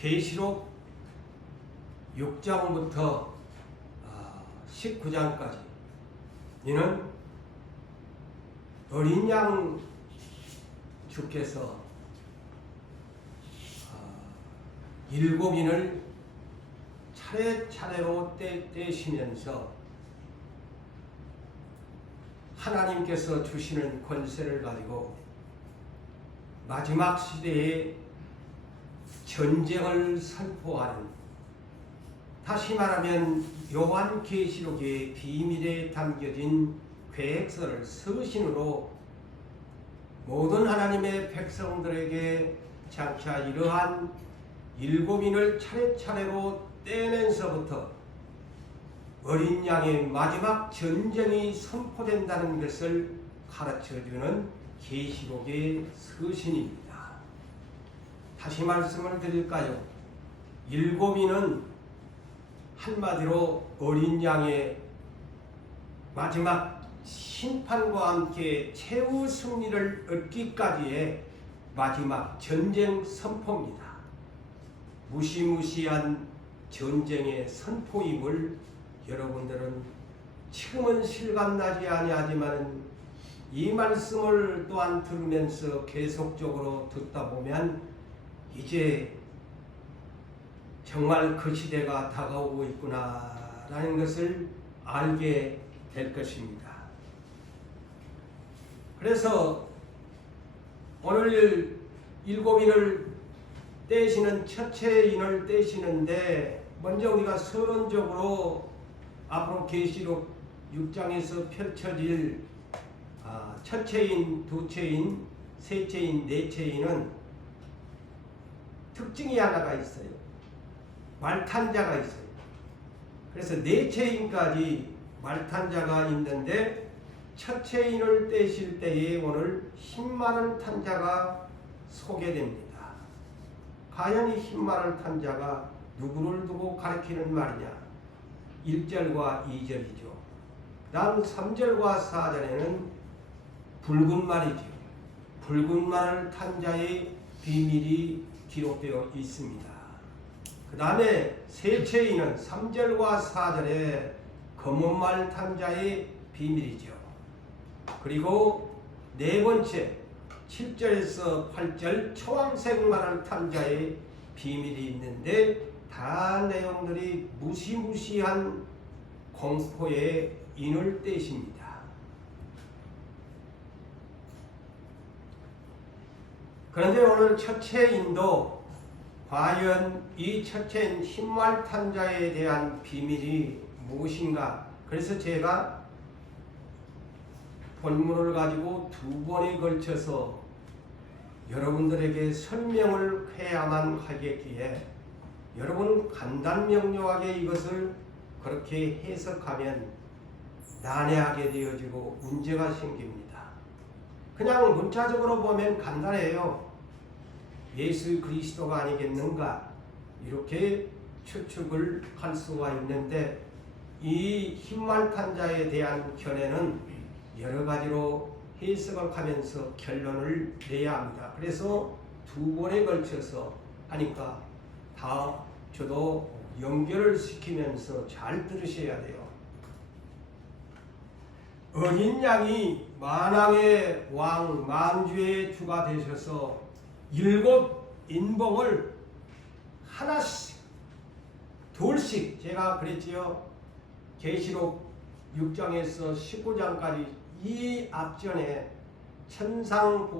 계시록 6장부터 19장까지 이는 어린 양 주께서 일곱인을 차례차례로 떼시면서 하나님께서 주시는 권세를 가지고 마지막 시대에 전쟁을 선포하는, 다시 말하면 요한계시록의 비밀에 담겨진 계획서를 서신으로 모든 하나님의 백성들에게 장차 이러한 일곱인을 차례차례로 떼면서부터 어린 양의 마지막 전쟁이 선포된다는 것을 가르쳐주는 계시록의 서신입니다. 다시 말씀을 드릴까요? 일곱인은 한마디로 어린 양의 마지막 심판과 함께 최후 승리를 얻기까지의 마지막 전쟁 선포입니다. 무시무시한 전쟁의 선포임을 여러분들은 지금은 실감나지 아니하지만 이 말씀을 또한 들으면서 계속적으로 듣다 보면 이제 정말 그 시대가 다가오고 있구나라는 것을 알게 될 것입니다. 그래서 오늘 일곱인을 떼시는 첫째 인을 떼시는데, 먼저 우리가 서론적으로 앞으로 계시록 6장에서 펼쳐질 첫째 인, 두째 인, 셋째 인, 넷째 인은 특징이 하나가 있어요. 말탄자가 있어요. 그래서 넷째 인까지 말탄자가 있는데, 첫째 인을 떼실 때에 오늘 힘 많은 탄자가 소개됩니다. 과연 이 힘 많은 탄자가 누구를 두고 가리키는 말이냐? 1절과 2절이죠. 다음 3절과 4절에는 붉은 말이죠. 붉은 말을 탄자의 비밀이 기록되어 있습니다. 그 다음에 셋째 인은 3절과 4절에 검은 말 탄자의 비밀이죠. 그리고 네 번째 7절에서 8절 초황색 말을 탄자의 비밀이 있는데, 다 내용들이 무시무시한 공포의 인을 떼십니다. 그런데 오늘 첫째 인도 과연 이 첫째 인 흰말 탄자에 대한 비밀이 무엇인가? 그래서 제가 본문을 가지고 두 번에 걸쳐서 여러분들에게 설명을 해야만 하겠기에, 여러분 간단명료하게 이것을 그렇게 해석하면 난해하게 되어지고 문제가 생깁니다. 그냥 문자적으로 보면 간단해요. 예수 그리스도가 아니겠는가, 이렇게 추측을 할 수가 있는데, 이 흰말 탄자에 대한 견해는 여러 가지로 해석을 하면서 결론을 내야 합니다. 그래서 두 번에 걸쳐서 하니까 다 저도 연결을 시키면서 잘 들으셔야 돼요. 어린 양이 만왕의 왕, 만주의 주가 되셔서 일곱 인봉을 하나씩, 둘씩, 제가 그랬지요. 계시록 6장에서 19장까지 이 앞전에 천상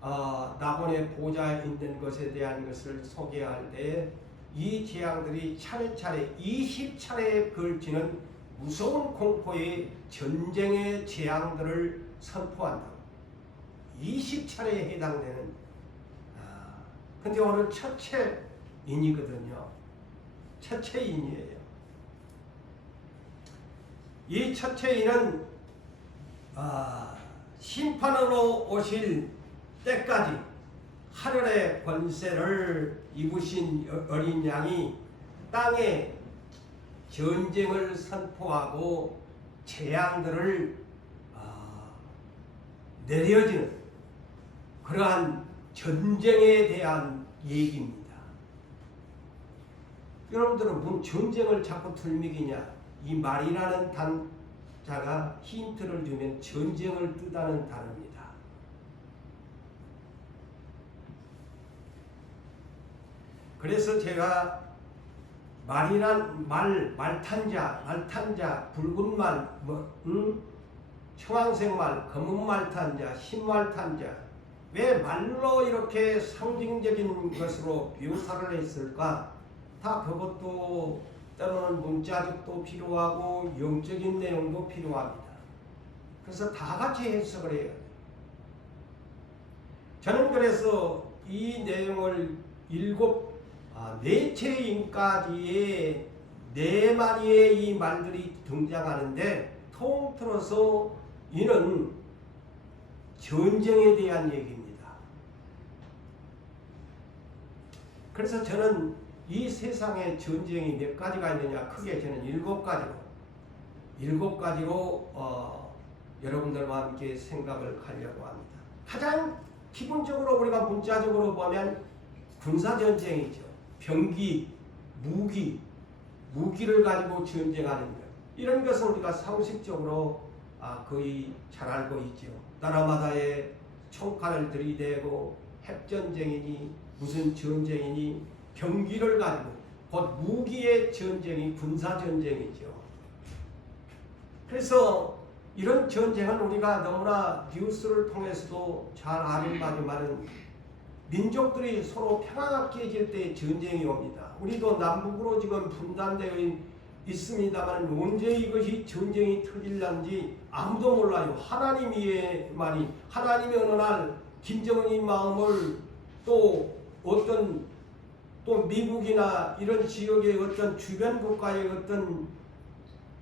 낙원의 보좌에 있는 것에 대한 것을 소개할 때 이 재앙들이 차례차례 20차례에 걸치는 무서운 공포의 전쟁의 재앙들을 선포한다. 20차례에 해당되는. 근데 오늘 첫째 인이거든요. 첫째 인이에요. 이 첫째 인은 심판으로 오실 때까지 하늘의 권세를 입으신 어린 양이 땅에 전쟁을 선포하고 재앙들을 내려지는 그러한 전쟁에 대한 얘기입니다. 여러분들은 무슨 전쟁을 자꾸 들먹이냐? 이 말이라는 단자가 힌트를 주면 전쟁을 뜻하는 단어입니다. 그래서 제가 말이란 말탄자, 붉은 말, 청황색 말, 검은 말탄자, 흰말탄자. 왜 말로 이렇게 상징적인 것으로 묘사를 했을까? 다 그것도 때로는 문자적도 필요하고 영적인 내용도 필요합니다. 그래서 다 같이 해석을 해야 돼요. 저는 그래서 이 내용을 네 체인까지의 네 마리의 이 말들이 등장하는데 통틀어서 이는 전쟁에 대한 얘기입니다. 그래서 저는 이 세상에 전쟁이 몇 가지가 있느냐, 크게 저는 7가지로 여러분들과 함께 생각을 하려고 합니다. 가장 기본적으로 우리가 문자적으로 보면 군사전쟁이죠. 병기, 무기를 가지고 전쟁하는 것. 이런 것은 우리가 상식적으로 거의 잘 알고 있죠. 나라마다의 총칼을 들이대고 핵전쟁이니 무슨 전쟁이니 병기를 가지고 곧 무기의 전쟁이 군사전쟁이죠. 그래서 이런 전쟁은 우리가 너무나 뉴스를 통해서도 잘 아는 바지만은 민족들이 서로 평화가 깨질 때 전쟁이 옵니다. 우리도 남북으로 지금 분단되어 있습니다만 언제 이것이 전쟁이 터질는지 아무도 몰라요. 하나님이만이. 하나님이 어느 날 김정은의 마음을 또 미국이나 이런 지역의 어떤 주변 국가의 어떤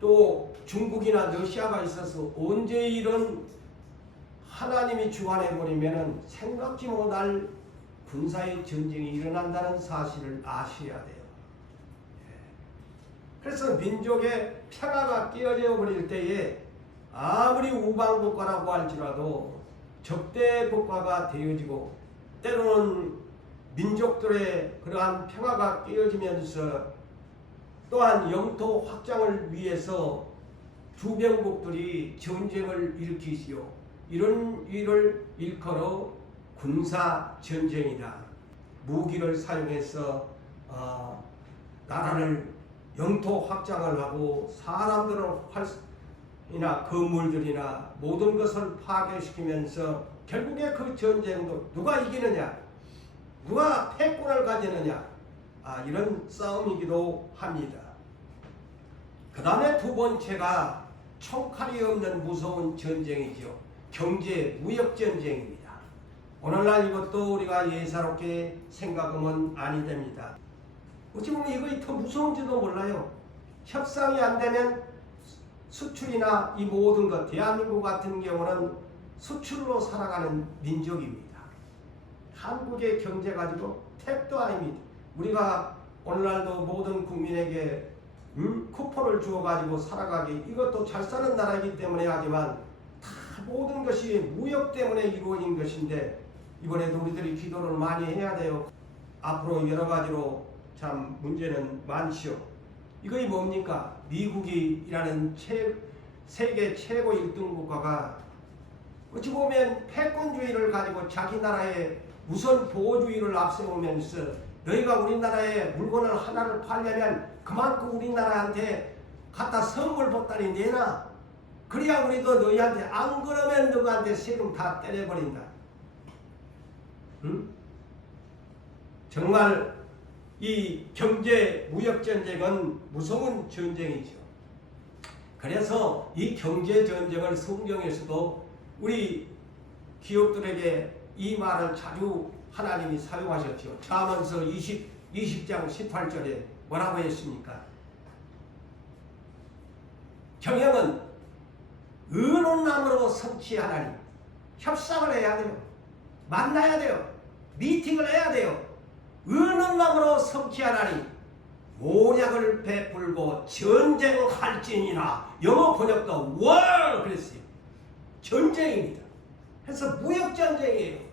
또 중국이나 러시아가 있어서 언제 이런 하나님이 주관해버리면 생각지 못할 군사의 전쟁이 일어난다는 사실을 아셔야 돼요. 그래서 민족의 평화가 깨어져 버릴 때에 아무리 우방국가라고 할지라도 적대 국가가 되어지고 때로는 민족들의 그러한 평화가 깨어지면서 또한 영토 확장을 위해서 주변국들이 전쟁을 일으키시오. 이런 일을 일컬어 군사전쟁이다. 무기를 사용해서 나라를 영토 확장을 하고 사람들을 이나 건물들이나 모든 것을 파괴시키면서 결국에 그 전쟁도 누가 이기느냐, 누가 패권을 가지느냐, 이런 싸움이기도 합니다. 그 다음에 두 번째가 총칼이 없는 무서운 전쟁이죠. 경제, 무역전쟁입니다. 오늘날 이것도 우리가 예사롭게 생각하면 아니 됩니다. 어찌 보면 이것이 더 무서운지도 몰라요. 협상이 안 되면 수출이나 이 모든 것, 대한민국 같은 경우는 수출로 살아가는 민족입니다. 한국의 경제 가지고 택도 아닙니다. 우리가 오늘날도 모든 국민에게 쿠폰을 주어가지고 살아가기, 이것도 잘 사는 나라이기 때문에 하지만 다 모든 것이 무역 때문에 이루어진 것인데 이번에도 우리들이 기도를 많이 해야 돼요. 앞으로 여러 가지로 참 문제는 많지요. 이것이 뭡니까? 미국이라는 세계 최고 1등 국가가 어찌 보면 패권주의를 가지고 자기 나라의 우선 보호주의를 앞세우면서 너희가 우리나라에 물건을 하나를 팔려면 그만큼 우리나라한테 갖다 선물 보따리 내놔. 그래야 우리도 너희한테, 안 그러면 너희한테 세금 다 때려버린다. 응? 정말 이 경제 무역전쟁은 무서운 전쟁이죠. 그래서 이 경제전쟁을 성경에서도 우리 기업들에게 이 말을 자주 하나님이 사용하셨죠. 잠언서 20장 18절에 뭐라고 했습니까? 경영은 의논남으로 성취하나니. 협상을 해야 돼요. 만나야 돼요. 미팅을 해야 돼요. 의논남으로 성취하나니 모략을 베풀고 전쟁할지니라. 영어 번역도 war 그랬어요. 전쟁입니다. 그래서 무역전쟁이에요.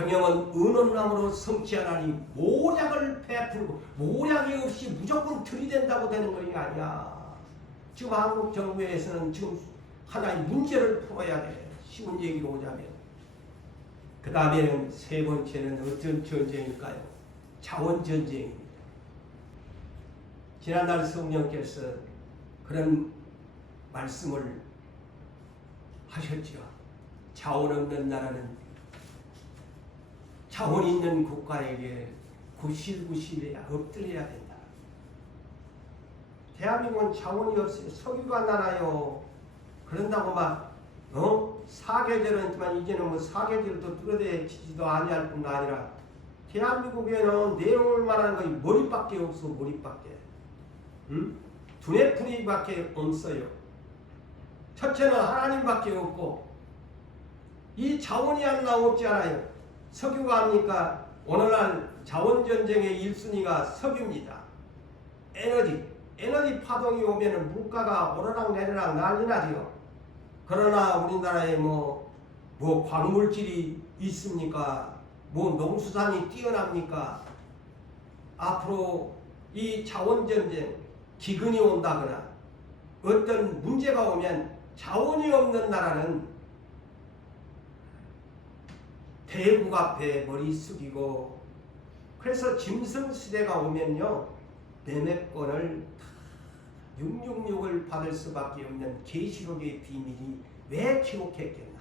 경영은 은원남으로 성취하나니 모략을 베풀고 모략이 없이 무조건 들이댄다고 되는 것이 아니야. 지금 한국 정부에서는 지금 하나의 문제를 풀어야 돼. 쉬운 얘기로 오자면. 그 다음에는 세 번째는 어떤 전쟁일까요? 자원전쟁입니다. 지난날 성령께서 그런 말씀을 하셨죠. 자원 없는 나라는 자원 있는 국가에게 구실구실해야 엎드려야 된다. 대한민국은 자원이 없어요. 석유가 나나요. 그런다고 막 사계절은 있지만 이제는 뭐 사계절도 뚜렷해지지도 아니할 뿐 아니라 대한민국에는 내놓을 만한 것이 머리밖에 없어. 머리밖에. 두뇌 풀이밖에 없어요. 첫째는 하나님밖에 없고 이 자원이 안 나오지 않아요. 석유가 합니까? 오늘날 자원전쟁의 1순위가 석유입니다. 에너지 파동이 오면 물가가 오르락 내리락 난리 나지요. 그러나 우리나라에 뭐 광물질이 있습니까? 뭐 농수산이 뛰어납니까? 앞으로 이 자원전쟁, 기근이 온다거나 어떤 문제가 오면 자원이 없는 나라는 대국 앞에 머리 숙이고, 그래서 짐승시대가 오면요 매매권을 666을 받을 수밖에 없는 계시록의 비밀이 왜 기록했겠나요?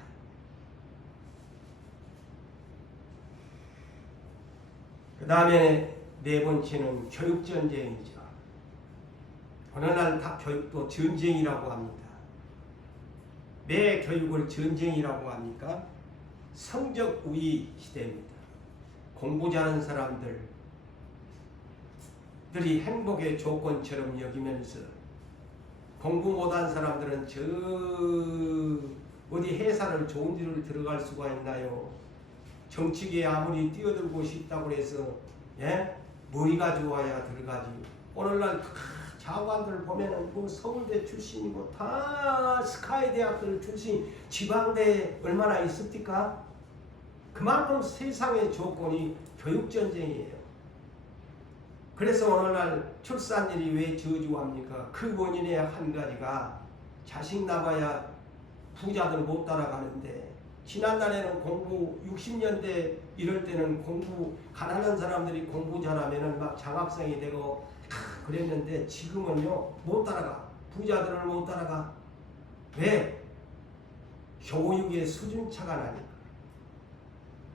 그 다음에 네 번째는 교육전쟁이죠. 오늘날 다 교육도 전쟁이라고 합니다. 왜 교육을 전쟁이라고 합니까? 성적 우위 시대입니다. 공부 잘하는 사람들이 행복의 조건처럼 여기면서 공부 못한 사람들은 저 어디 회사를 좋은 데를 들어갈 수가 있나요? 정치계에 아무리 뛰어들고 싶다고 해서 머리가 좋아야 들어가지. 오늘날 장관들 보면은 뭐 서울대 출신이고 다 스카이 대학들 출신, 지방대 얼마나 있습니까? 그만큼 세상의 조건이 교육전쟁이에요. 그래서 오늘날 출산율이 왜 저조합니까? 그 원인의 한 가지가 자식 낳아야 부자들 못 따라가는데, 지난날에는 공부 60년대 이럴 때는 공부 가난한 사람들이 공부 잘하면은 막 장학생이 되고 그랬는데 지금은요 못 따라가. 부자들을 못 따라가. 왜? 교육의 수준차가 나니까.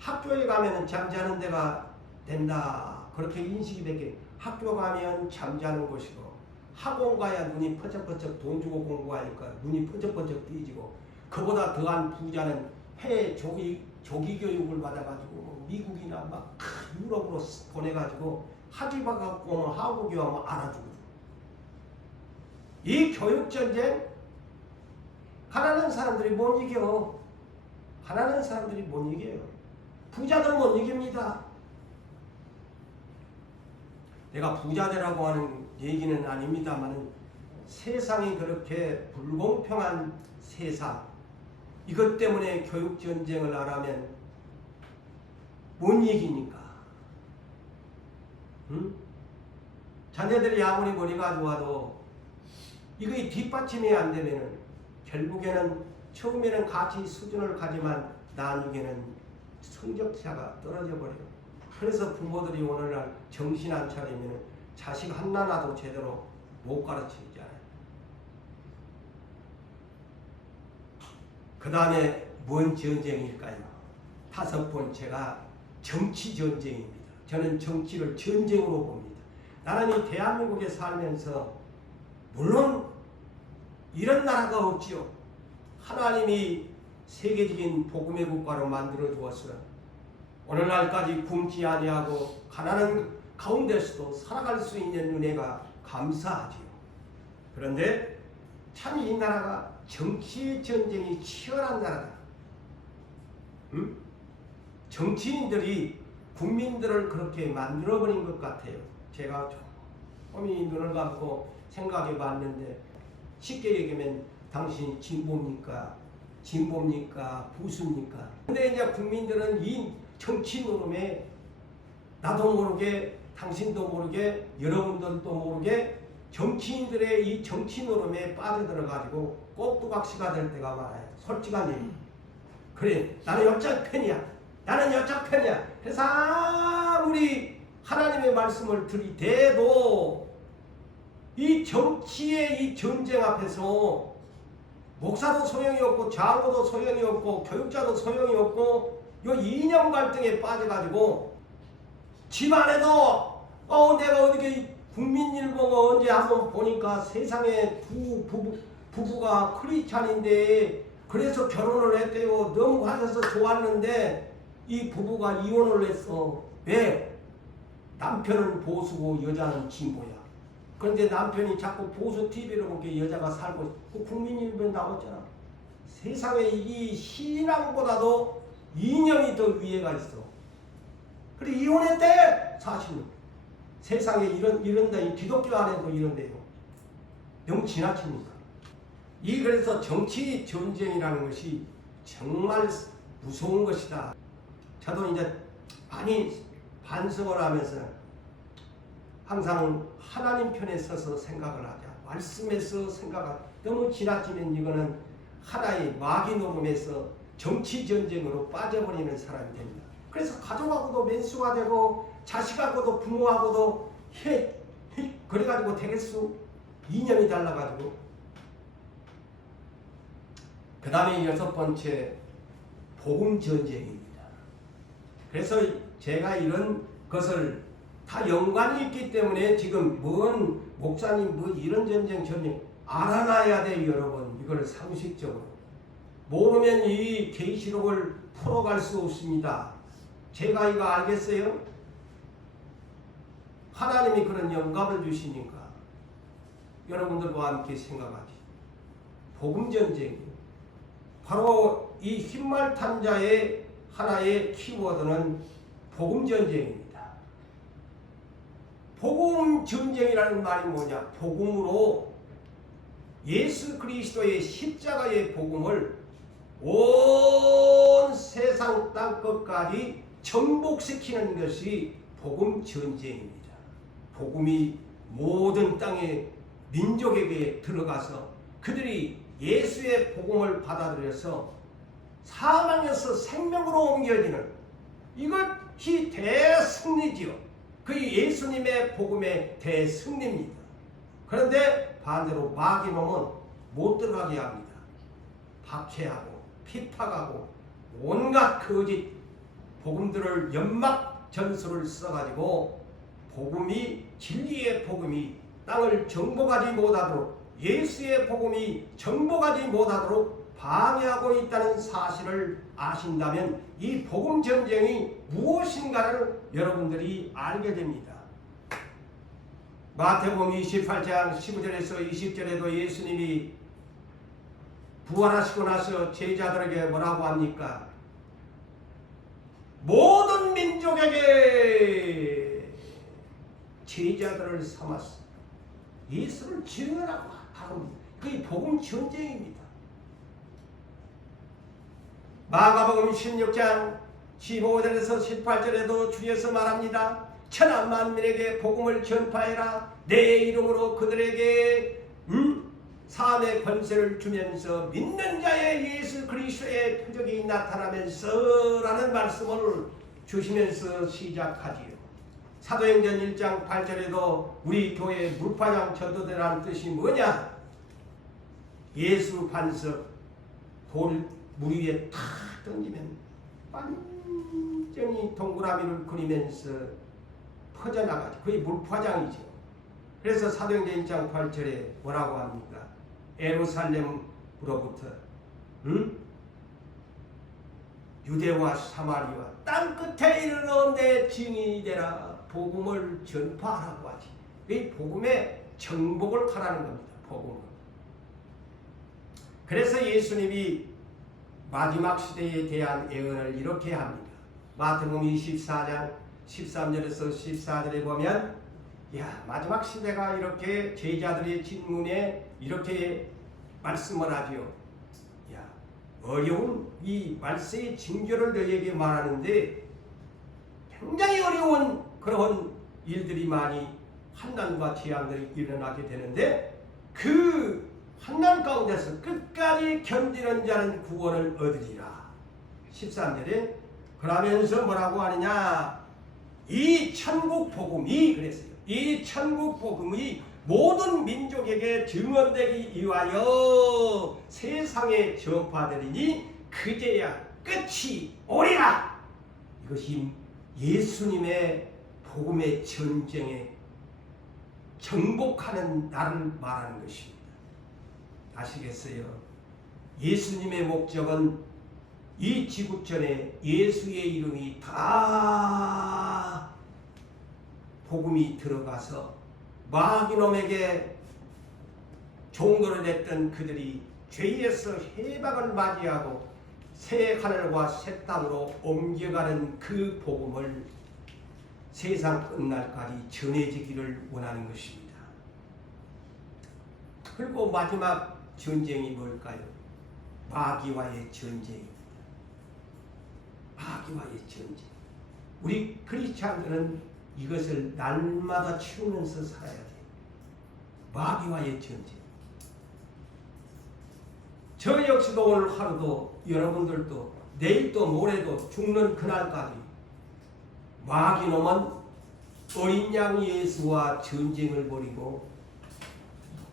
학교에 가면은 잠자는 데가 된다. 그렇게 인식이 되게, 학교 가면 잠자는 곳이고 학원 가야 눈이 퍼쩍퍼쩍 돈 주고 공부하니까 눈이 퍼쩍퍼쩍 띄지고, 그보다 더한 부자는 해외 조기 교육을 받아가지고 미국이나 막 유럽으로 보내가지고 학위 받아갖고 오면 한국에 오면 알아주거든. 이 교육전쟁 가난한 사람들이 못 이겨. 가난한 사람들이 못 이겨요. 부자들 못 이깁니다. 내가 부자되라고 하는 얘기는 아닙니다만 세상이 그렇게 불공평한 세상, 이것 때문에 교육전쟁을 안 하면 못 이기니까. 자녀들이 아무리 머리가 좋아도 이거이 뒷받침이 안 되면은 결국에는 처음에는 같이 수준을 가지만 나중에는 성적차가 떨어져 버려요. 그래서 부모들이 오늘날 정신 안 차리면 자식 하나라도 제대로 못 가르치잖아요. 그 다음에 뭔 전쟁일까요? 다섯 번째가 정치 전쟁입니다. 저는 정치를 전쟁으로 봅니다. 나는 이 대한민국에 살면서 물론 이런 나라가 없지요. 하나님이 세계적인 복음의 국가로 만들어 주었어. 오늘날까지 굶지 아니하고 가난한 가운데서도 살아갈 수 있는 은혜가 감사하지요. 그런데 참 이 나라가 정치 전쟁이 치열한 나라다. 정치인들이 국민들을 그렇게 만들어버린 것 같아요. 제가 조금이 눈을 감고 생각해 봤는데, 쉽게 얘기하면 당신이 진보입니까? 보수입니까? 근데 이제 국민들은 이 정치 노름에 나도 모르게 당신도 모르게 여러분들도 모르게 정치인들의 이 정치 노름에 빠져들어가지고 꼭두각시가 될 때가 많아요. 솔직한 얘기. 그래, 나는 여쪽 편이야. 나는 여쪽 편이야. 그래서 아무리 하나님의 말씀을 들이대도 이 정치의 이 전쟁 앞에서 목사도 소용이 없고 장로도 소용이 없고 교육자도 소용이 없고 요 이념 갈등에 빠져가지고 집안에도 내가 어떻게 국민일보가 언제 한번 보니까 세상에 두 부부가 크리스찬인데 그래서 결혼을 했대요. 너무 하셔서 좋았는데 이 부부가 이혼을 했어. 왜? 남편은 보수고 여자는 진보야. 그런데 남편이 자꾸 보수 TV를 보게 여자가 살고 국민일보에 나왔잖아. 세상에 이 신앙보다도 이념이 더 위에가 있어. 그래 이혼했대. 사실은 세상에 이런다. 이 기독교 안에도 이런데요. 너무 지나칩니다. 그래서 정치 전쟁이라는 것이 정말 무서운 것이다. 저도 이제 많이 반성을 하면서 항상 하나님 편에 서서 생각을 하자. 말씀에서 생각하자. 너무 지나치면 이거는 하나의 마귀 노름에서 정치 전쟁으로 빠져버리는 사람이 됩니다. 그래서 가족하고도 맨수가 되고 자식하고도 부모하고도 그래가지고 되겠수? 이념이 달라가지고. 그 다음에 6번째 복음 전쟁입니다. 그래서 제가 이런 것을 다 연관이 있기 때문에 지금 뭔 목사님 뭐 이런 전쟁 알아놔야 돼요. 여러분 이걸 상식적으로 모르면 이 계시록을 풀어갈 수 없습니다. 제가 이거 알겠어요? 하나님이 그런 영감을 주시니까 여러분들과 함께 생각하지. 복음 전쟁 바로 이 흰말탄 자의 하나의 키워드는 복음 전쟁입니다. 복음 전쟁이라는 말이 뭐냐? 복음으로 예수 그리스도의 십자가의 복음을 온 세상 땅끝까지 정복시키는 것이 복음 전쟁입니다. 복음이 모든 땅의 민족에게 들어가서 그들이 예수의 복음을 받아들여서 사망에서 생명으로 옮겨지는 이것이 대승리지요. 그 예수님의 복음의 대승리입니다. 그런데 반대로 마귀놈은 못 들어가게 합니다. 박해하고 핍박하고 온갖 거짓 복음들을 연막 전술을 써가지고 복음이 진리의 복음이 땅을 정복하지 못하도록 예수의 복음이 정복하지 못하도록 방해하고 있다는 사실을 아신다면 이 복음 전쟁이 무엇인가를 여러분들이 알게 됩니다. 마태복음 28장 15절에서 20절에도 예수님이 부활하시고 나서 제자들에게 뭐라고 합니까? 모든 민족에게 제자들을 삼았어. 예수를 증언하고 합니다. 그게 복음 전쟁입니다. 마가복음 16장 15절에서 18절에도 주께서 말합니다. 천하 만민에게 복음을 전파해라. 내 이름으로 그들에게 사함의 권세를 주면서 믿는 자의 예수 그리스도의 표적이 나타나면서 라는 말씀을 주시면서 시작하지요. 사도행전 1장 8절에도 우리 교회 물파장 전도대라는 뜻이 뭐냐? 예수 반석 돌 물 위에 탁 던지면 완전히 동그라미를 그리면서 퍼져나가죠. 그게 물파장이죠. 그래서 사도행전 1장 8절에 뭐라고 합니까? 예루살렘으로부터 유대와 사마리아 땅끝에 이르러 내 증인이 되라. 복음을 전파하라고 하지. 이 복음의 정복을 하라는 겁니다. 복음을. 그래서 예수님이 마지막 시대에 대한 예언을 이렇게 합니다. 마태복음 24장 13절에서 14절에 보면 마지막 시대가 이렇게 제자들의 질문에 이렇게 말씀을 하지요. 어려운 이 말세의 징조를 너희에게 말하는데 굉장히 어려운 그런 일들이 많이 환난과 재앙들이 일어나게 되는데 그 환난 가운데서 끝까지 견디는 자는 구원을 얻으리라. 13절에 그러면서 뭐라고 하느냐, 이 천국 복음이 그랬어요. 이 천국 복음이 모든 민족에게 증언되기 위하여 세상에 전파되리니 그제야 끝이 오리라. 이것이 예수님의 복음의 전쟁에 정복하는 날을 말하는 것입니다. 아시겠어요? 예수님의 목적은 이 지구촌에 예수의 이름이 다 복음이 들어가서 마귀놈에게 종로를 냈던 그들이 죄에서 해방을 맞이하고 새 하늘과 새 땅으로 옮겨가는 그 복음을 세상 끝날까지 전해지기를 원하는 것입니다. 그리고 마지막 전쟁이 뭘까요? 마귀와의 전쟁입니다. 마귀와의 전쟁. 우리 크리스찬들은 이것을 날마다 치우면서 살아야 돼요. 마귀와의 전쟁. 저 역시도 오늘 하루도 여러분들도 내일도 모레도 죽는 그날까지 마귀놈은 어린 양 예수와 전쟁을 벌이고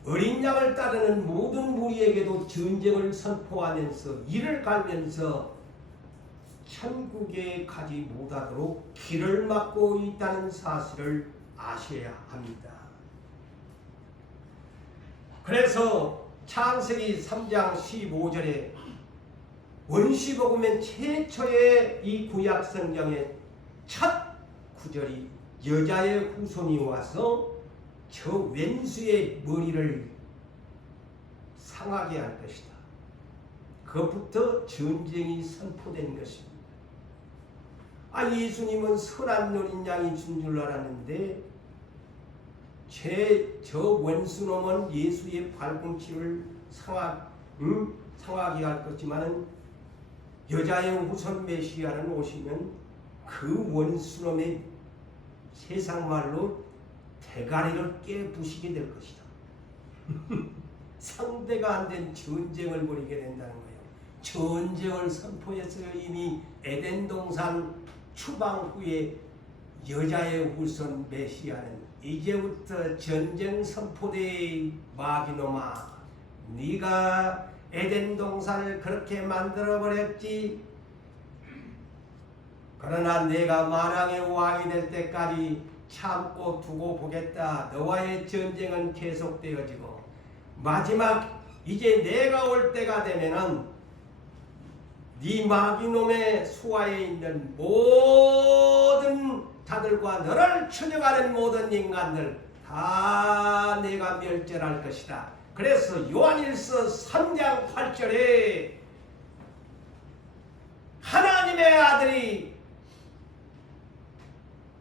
어린 양을 따르는 모든 무리에게도 전쟁을 선포하면서 이를 갈면서 천국에 가지 못하도록 길을 막고 있다는 사실을 아셔야 합니다. 그래서 창세기 3장 15절에 원시복음의 최초의 이 구약 성경의 첫 구절이 여자의 후손이 와서 저 왼수의 머리를 상하게 할 것이다. 그것부터 전쟁이 선포된 것입니다. 예수님은 선한 어린 양이 준 줄 알았는데 저 원수놈은 예수의 발꿈치를 상하게 할 것이지만 여자의 후손 메시아는 오시면 그 원수놈의 세상 말로 대가리를 깨부시게 될 것이다. 상대가 안 된 전쟁을 벌이게 된다는 거예요. 전쟁을 선포했어요. 이미 에덴 동산 추방 후에 여자의 후손 메시아는 이제부터 전쟁 선포대. 마귀놈아, 네가 에덴 동산을 그렇게 만들어버렸지. 그러나 내가 만왕의 왕이 될 때까지 참고 두고 보겠다. 너와의 전쟁은 계속되어지고 마지막 이제 내가 올 때가 되면은 네 마귀놈의 수하에 있는 모든 자들과 너를 추적하는 모든 인간들 다 내가 멸절할 것이다. 그래서 요한일서 3장 8절에 하나님의 아들이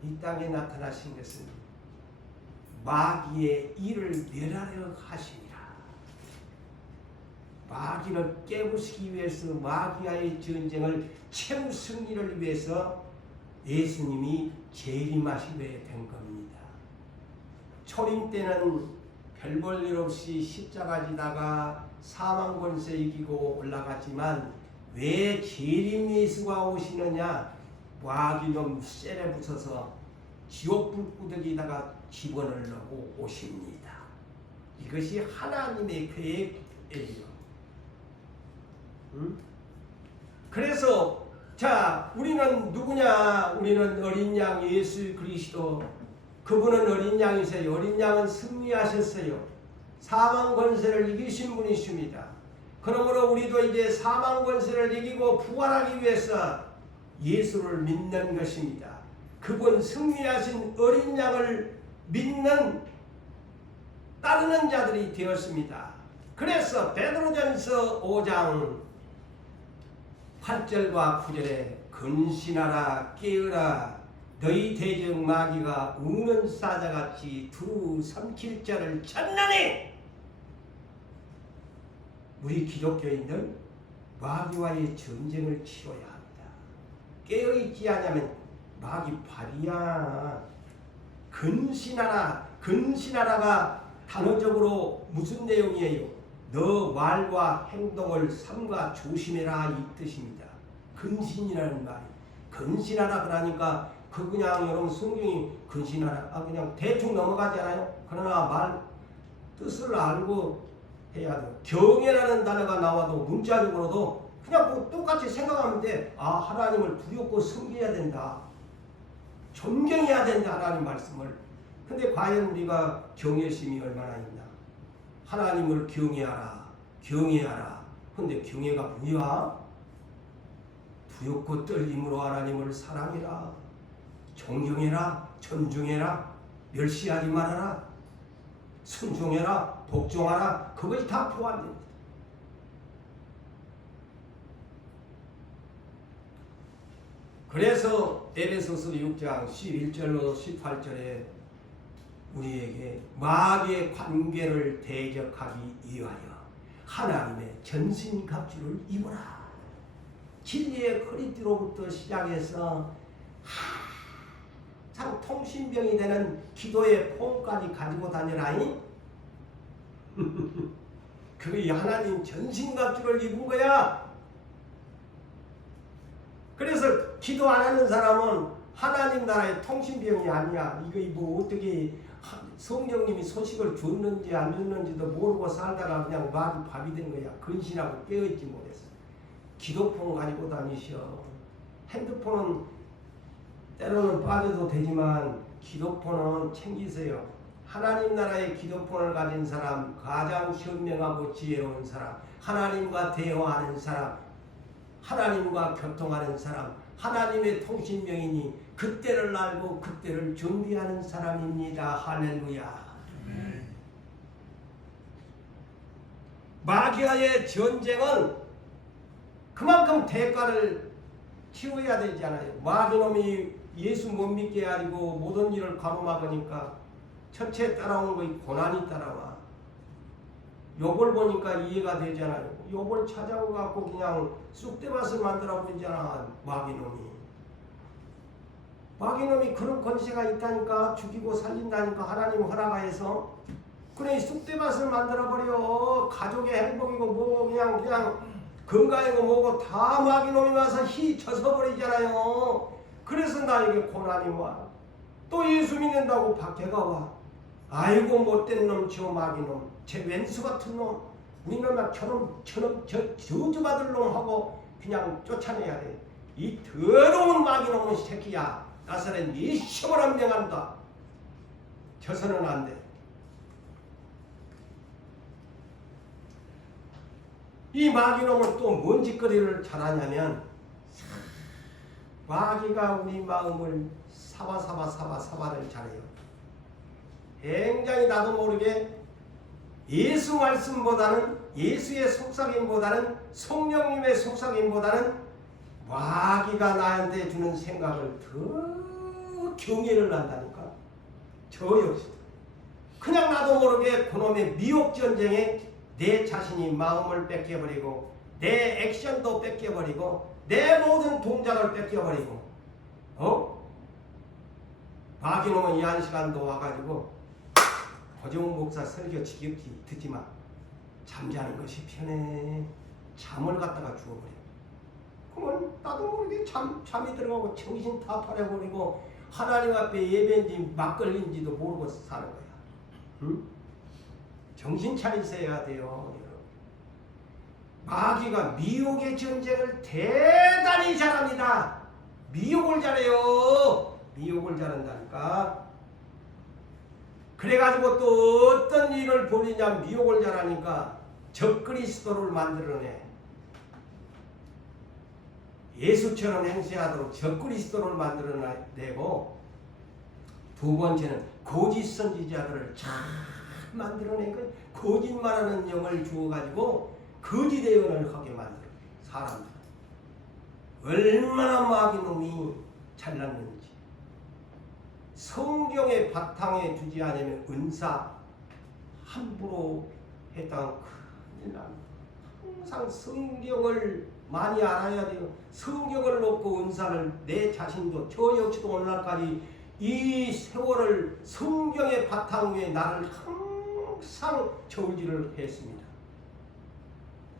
이 땅에 나타나신 것은 마귀의 일을 멸하려 하심이라. 마귀를 깨부수기 위해서 마귀와의 전쟁을 최후 승리를 위해서 예수님이 재림하시게 된 겁니다. 초림 때는 별 볼 일 없이 십자가 지다가 사망 권세 이기고 올라갔지만 왜 재림 예수가 오시느냐? 마귀놈 쇠에 붙여서 지옥 불구덩이에다가 집어넣으려고 오십니다. 이것이 하나님의 계획이에요. 그래서 자, 우리는 누구냐? 우리는 어린 양 예수 그리스도. 그분은 어린 양이세요. 어린 양은 승리하셨어요. 사망 권세를 이기신 분이십니다. 그러므로 우리도 이제 사망 권세를 이기고 부활하기 위해서 예수를 믿는 것입니다. 그분 승리하신 어린 양을 믿는 따르는 자들이 되었습니다. 그래서 베드로전서 5장 8절과 9절에 근신하라 깨어라 너희 대적 마귀가 우는 사자같이 두루 삼킬 자를 찾나니. 우리 기독교인들 마귀와의 전쟁을 치러야 합니다. 깨어있지 않으면 마귀 발이야. 근신하라. 근신하라가 단어적으로 무슨 내용이에요? 너 말과 행동을 삼가 조심해라 이 뜻입니다. 근신이라는 말이. 근신하라 그러니까 그냥 여러분 성경이 근신하라 그냥 대충 넘어가잖아요. 그러나 말 뜻을 알고 해야 돼요. 경외라는 단어가 나와도 문자적으로도 그냥 뭐 똑같이 생각하면 돼. 아, 하나님을 두렵고 섬겨야 된다. 존경해야 된다 하나님 말씀을. 근데 과연 우리가 경외심이 얼마나 있나? 하나님을 경외하라. 경외하라. 근데 경외가 뭐야? 두렵고 떨림으로 하나님을 사랑해라. 존경해라. 존중해라. 멸시하지 말아라. 순종해라. 복종하라. 그것이 다 포함됩니다. 그래서 에베소서 6장 11절로 18절에 우리에게 마귀의 관계를 대적하기 위하여 하나님의 전신갑주를 입어라. 진리의 허리띠로부터 시작해서 참 통신병이 되는 기도의 폼까지 가지고 다니라니. 그게 하나님 전신갑주를 입은 거야. 그래서 기도 안 하는 사람은 하나님 나라의 통신병이 아니야. 이거 뭐 어떻게 성령님이 소식을 줬는지 안 줬는지도 모르고 살다가 그냥 마귀 밥이 된 거야. 근신하고 깨어있지 못했어. 기도폰 가지고 다니셔. 핸드폰은 때로는 빠져도 되지만 기도폰은 챙기세요. 하나님 나라의 기도폰을 가진 사람, 가장 현명하고 지혜로운 사람, 하나님과 대화하는 사람, 하나님과 교통하는 사람, 하나님의 통신명이니 그때를 알고 그때를 준비하는 사람입니다. 할렐루야. 마귀와의 전쟁은 그만큼 대가를 치러야 되잖아요. 마귀놈이 예수 못 믿게 하고 모든 일을 가로막으니까 첫째 따라오는 거이 고난이 따라와. 욥을 보니까 이해가 되잖아요. 욥을 찾아오갖고 그냥 쑥대밭을 만들어 버리잖아. 마귀놈이 그런 권세가 있다니까. 죽이고 살린다니까. 하나님 허락하여서. 그래 쑥대밭을 만들어 버려. 가족의 행복이고 뭐고 그냥 건강이고 뭐고 다 마귀놈이 와서 져서 버리잖아요. 그래서 나에게 고난이 와. 또 예수 믿는다고 박해가 와. 아이고 못된 놈 저 마귀놈. 제 왼수 같은 놈. 우리는 저놈 저주받을 놈 하고 그냥 쫓아내야 돼. 이 더러운 마귀놈의 새끼야. 나사렛 예수를 명한다. 져서는 안 돼. 이 마귀놈은 또 뭔 짓거리를 잘하냐면 마귀가 우리 마음을 사바를 잘해요. 굉장히 나도 모르게 예수 말씀보다는 예수의 속삭임보다는 성령님의 속삭임보다는 마귀가 나한테 주는 생각을 더 경외를 한다니까. 저 역시 그냥 나도 모르게 그놈의 미혹 전쟁에 내 자신이 마음을 뺏겨버리고 내 액션도 뺏겨버리고 내 모든 동작을 뺏겨버리고 마귀놈은 이 한 시간도 와가지고 고종 목사 설교 지겹지 듣지마. 잠자는 것이 편해. 잠을 갖다가 주워버려. 그러면 나도 모르게 잠이 들어가고 정신 다 팔아버리고 하나님 앞에 예배인지 막걸리인지도 모르고 사는 거야. 응? 정신 차리셔야 돼요. 여러분. 마귀가 미혹의 전쟁을 대단히 잘합니다. 미혹을 잘해요. 미혹을 잘한다니까. 그래가지고 또 어떤 일을 벌이냐. 미혹을 잘하니까 적그리스도를 만들어내. 예수처럼 행세하도록 적그리스도를 만들어내고, 두 번째는 거짓 선지자들을 잘 만들어내고 거짓말하는 영을 주어가지고 거짓 예언을 하게 만들어. 사람들 얼마나 마귀놈이 잘났는지. 성경의 바탕에 두지 않으면 은사 함부로 했다가 큰일 납니다. 항상 성경을 많이 알아야 돼요. 성경을 놓고 은사를 내 자신도 저 역시도 오늘날까지 이 세월을 성경의 바탕 위에 나를 항상 저울질을 했습니다.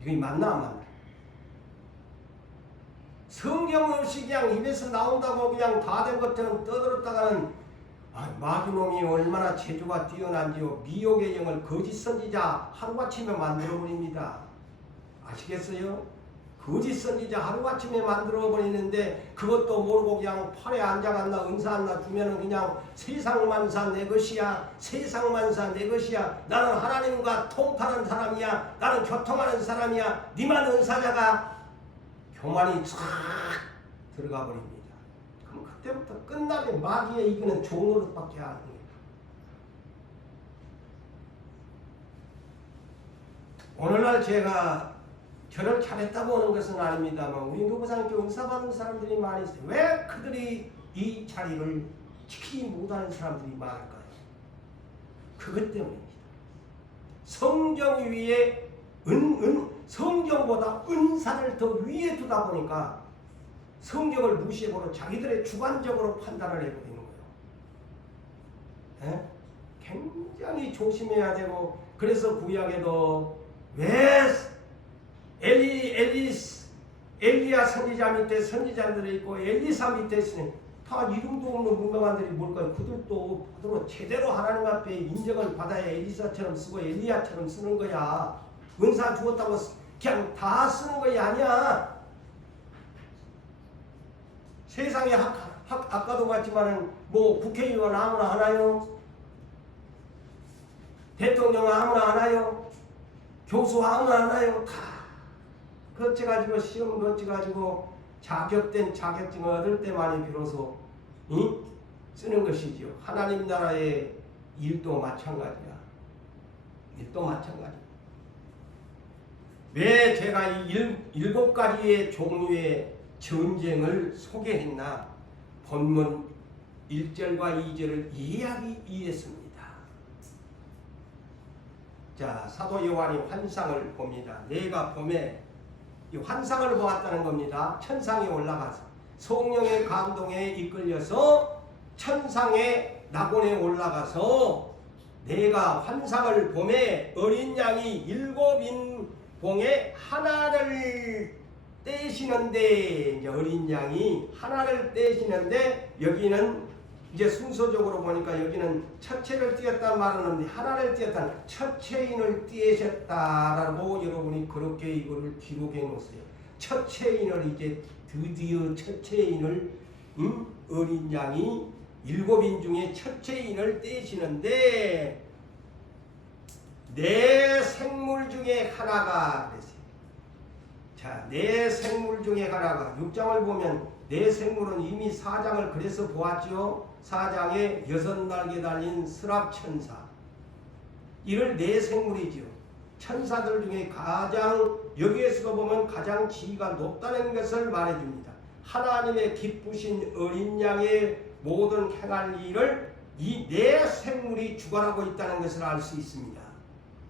이게 맞나 안 맞나? 성경 없이 그냥 입에서 나온다고 그냥 다 된 것처럼 떠들었다가는 마귀놈이 얼마나 재주가 뛰어난지요. 미혹의 영을 거짓 선지자 하루아침에 만들어버립니다. 아시겠어요? 거짓 선지자 하루아침에 만들어버리는데 그것도 모르고 그냥 팔에 앉아갔나 은사 하나 주면은 그냥 세상만사 내 것이야, 세상만사 내 것이야, 나는 하나님과 통하는 사람이야, 나는 교통하는 사람이야, 니만 은사자가 교만이 쫙 들어가 버립니다. 그럼 그때부터 끝나면 마귀에 이기는 종노릇밖에 안 해요. 오늘날 제가 저를 잘했다고 하는 것은 아닙니다만 우리 노부산교회 은사받은 사람들이 많이 있어요. 왜 그들이 이 자리를 지키지 못하는 사람들이 많을까요? 그것 때문입니다. 성경 위에 성경보다 은사를 더 위에 두다 보니까 성경을 무시해버려 자기들의 주관적으로 판단을 해버리는 거예요. 에? 굉장히 조심해야 되고, 그래서 구약에도 왜 엘리야 선지자 밑에 선지자들이 있고 엘리사 밑에 있으니 다 이름도 없는 무명한들이 뭘까요? 그들도 제대로 하나님 앞에 인정을 받아야 엘리사처럼 쓰고 엘리야처럼 쓰는 거야. 은사 주었다고 그냥 다 쓰는 것이 아니야. 세상에 아까도 봤지만은 뭐 국회의원 아무나 하나요? 대통령 아무나 하나요? 교수 아무나 하나요? 다 거쳐가지고 시험 거쳐가지고 자격된 자격증을 얻을 때만이 비로소 쓰는 것이지요. 하나님 나라의 일도 마찬가지야. 일도 마찬가지. 왜 제가 이 7가지의 종류의 전쟁을 소개했나? 본문 1절과 2절을 이해하기 위해서입니다. 자, 사도 요한이 환상을 봅니다. 내가 봄에 이 환상을 보았다는 겁니다. 천상에 올라가서 성령의 감동에 이끌려서 천상의 낙원에 올라가서 내가 환상을 봄에 어린 양이 7인봉에 하나를 떼시는데, 이제 어린 양이 하나를 떼시는데, 여기는 이제 순서적으로 보니까 여기는 첫째를 띄었다는 말은 없는데 하나를 띄었다는, 첫째인을 띄셨다라고 여러분이 그렇게 이거를 기록해 놓으세요. 첫째인을 이제 드디어 첫째인을 어린 양이 7인 중에 첫째인을 떼시는데 내 생물 중에 하나가 그랬어요. 자, 내 생물 중에 하나가 6장을 보면 내 생물은 이미 4장을 그래서 보았죠. 4장에 6날개 달린 스랍천사, 이를 내 생물이죠. 천사들 중에 가장, 여기에서 보면 가장 지위가 높다는 것을 말해줍니다. 하나님의 기쁘신 어린 양의 모든 행할 일을 이 내 생물이 주관하고 있다는 것을 알 수 있습니다.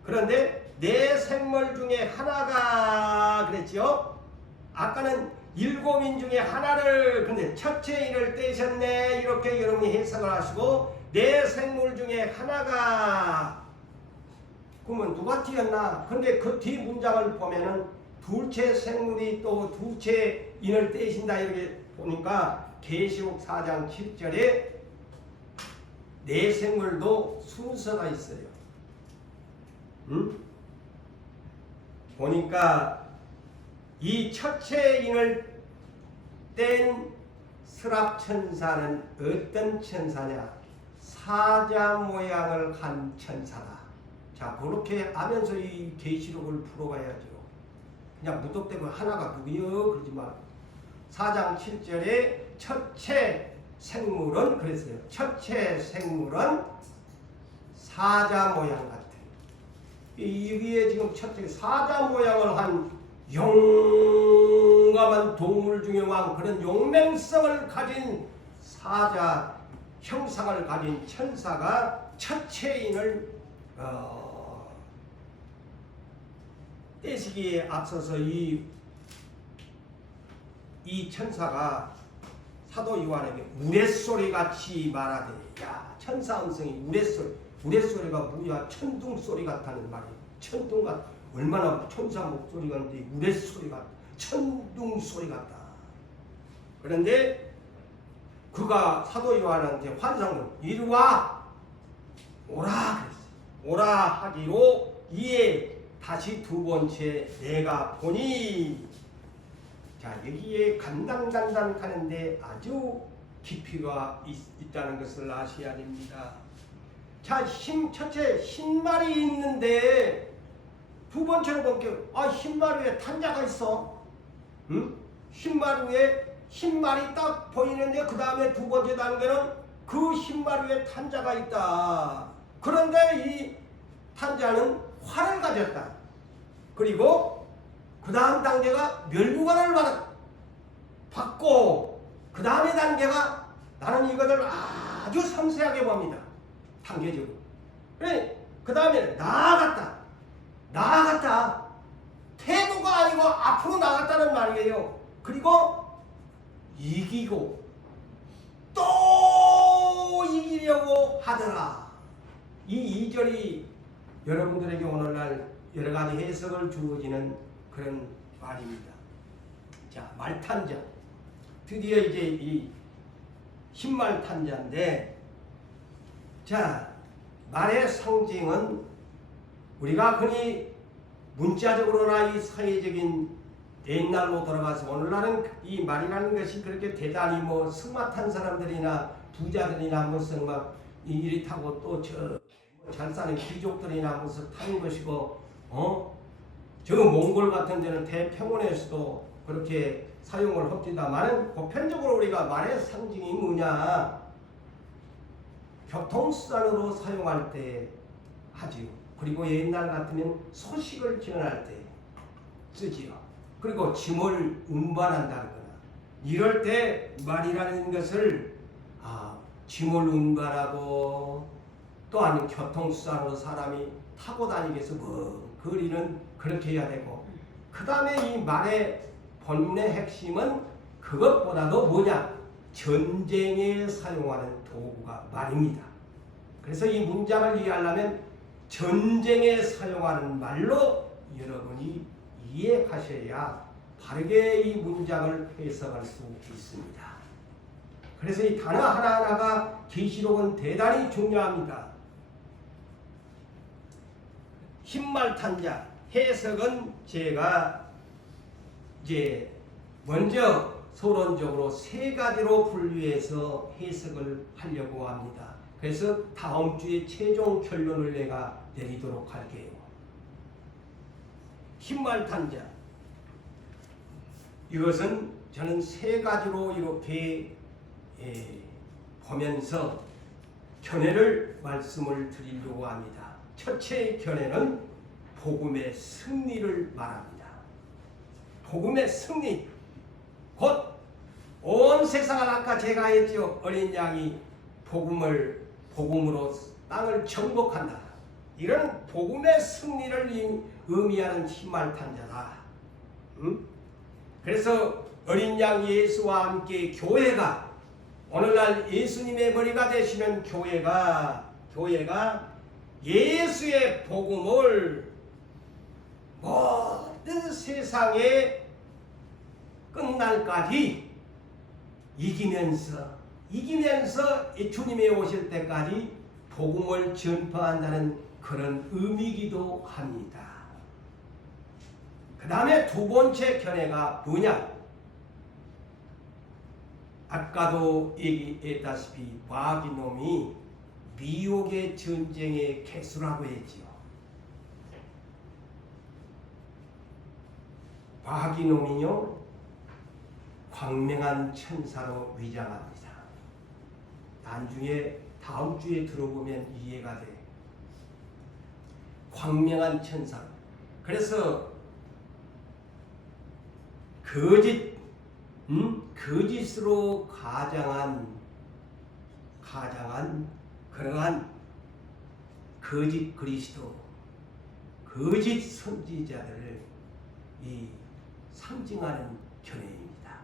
그런데 내 생물 중에 하나가 그랬죠. 아까는 7인 중에 하나를, 근데 첫째인을 떼셨네, 이렇게 여러분이 해석을 하시고, 내 생물 중에 하나가, 그러면 누가 띄었나? 근데 그 뒤 문장을 보면은 둘째 생물이 또 둘째인을 떼신다 이렇게 보니까 계시록 4장 7절에 내 생물도 순서가 있어요. 보니까 이 첫째인을 뗀 스랍천사는 어떤 천사냐? 사자 모양을 한 천사다. 자, 그렇게 하면서 이 계시록을 풀어가야죠. 그냥 무턱대고 하나가 누구요? 그러지 말고 4장 7절에 첫째 생물은 그랬어요. 첫째 생물은 사자 모양 같아. 여기에 지금 첫째 사자 모양을 한 용감한 동물 중의 왕, 그런 용맹성을 가진 사자 형상을 가진 천사가 첫째인을 떼시기에 앞서서 이 이 천사가 사도 요한에게 우레소리 같이 말하되, 야, 천사 음성이 우레소리가 뭐야? 천둥소리 같다는 말이에요. 천둥 같, 얼마나 천사 목소리가 있는데 우레소리 같다, 천둥소리 같다. 그런데 그가 사도 요한한테 환상을 이리 와, 오라 그랬어요. 오라 하기로 이에 다시 두 번째 내가 보니, 자, 여기에 간당간당 하는데 아주 깊이가 있다는 것을 아셔야 됩니다. 자, 첫째 흰말이 있는데 두 번째로 볼게요. 아, 흰말 위에 탄자가 있어. 응? 흰말 위에 흰말이 딱 보이는데 그 다음에 두 번째 단계는 그 흰말 위에 탄자가 있다. 그런데 이 탄자는 활을 가졌다. 그리고 그 다음 단계가 멸구관을 받고, 그 다음에 단계가 나는 이것을 아주 섬세하게 봅니다. 단계적으로. 그 다음에 나아갔다. 태도가 아니고 앞으로 나갔다는 말이에요. 그리고 이기고 또 이기려고 하더라. 이 2절이 여러분들에게 오늘날 여러 가지 해석을 주어지는 그런 말입니다. 자, 말탄자. 드디어 이제 이 흰말 탄자인데, 자, 말의 상징은 우리가 흔히 문자적으로나 이 사회적인 옛날로 돌아가서 오늘날은 이 말이라는 것이 그렇게 대단히 뭐 승마탄 사람들이나 부자들이나 무슨 막 이리 타고 또 잘 사는 귀족들이나 무슨 타는 것이고, 저 몽골 같은 데는 대평원에서도 그렇게 사용을 합니다만, 보편적으로 우리가 말의 상징이 뭐냐, 교통수단으로 사용할 때 하지요. 그리고 옛날 같으면 소식을 전할 때 쓰지요. 그리고 짐을 운반한다거나 이럴 때 말이라는 것을 짐을 운반하고 또 아니면 교통수단으로 사람이 타고 다니기 위해서 거리는 그렇게 해야 되고, 그 다음에 이 말의 본문의 핵심은 그것보다도 뭐냐? 전쟁에 사용하는 도구가 말입니다. 그래서 이 문장을 이해하려면 전쟁에 사용하는 말로 여러분이 이해하셔야 바르게 이 문장을 해석할 수 있습니다. 그래서 이 단어 하나하나가 계시록은 대단히 중요합니다. 흰말 탄자 해석은 제가 이제 먼저 서론적으로 세 가지로 분류해서 해석을 하려고 합니다. 그래서 다음 주에 최종 결론을 내가 내리도록 할게요. 흰말 탄자, 이것은 저는 세 가지로 이렇게 보면서 견해를 말씀을 드리려고 합니다. 첫째 견해는 복음의 승리를 말합니다. 복음의 승리, 곧 온 세상을, 아까 제가 했죠, 어린 양이 복음으로 땅을 정복한다. 이런 복음의 승리를 의미하는 흰말 탄자다. 그래서 어린 양 예수와 함께 교회가, 오늘날 예수님의 머리가 되시는 교회가 예수의 복음을 모든 세상에 끝날까지 이기면서 주님이 오실 때까지 복음을 전파한다는 그런 의미이기도 합니다. 그 다음에 두 번째 견해가 뭐냐? 아까도 얘기했다시피 바비놈이 미혹의 전쟁의 개수라고 했지요. 바비놈이요, 광명한 천사로 위장합니다. 나중에 다음 주에 들어보면 이해가 돼. 광명한 천사. 그래서 거짓으로 가장한 그러한 거짓 그리스도, 거짓 선지자들을 상징하는 견해입니다.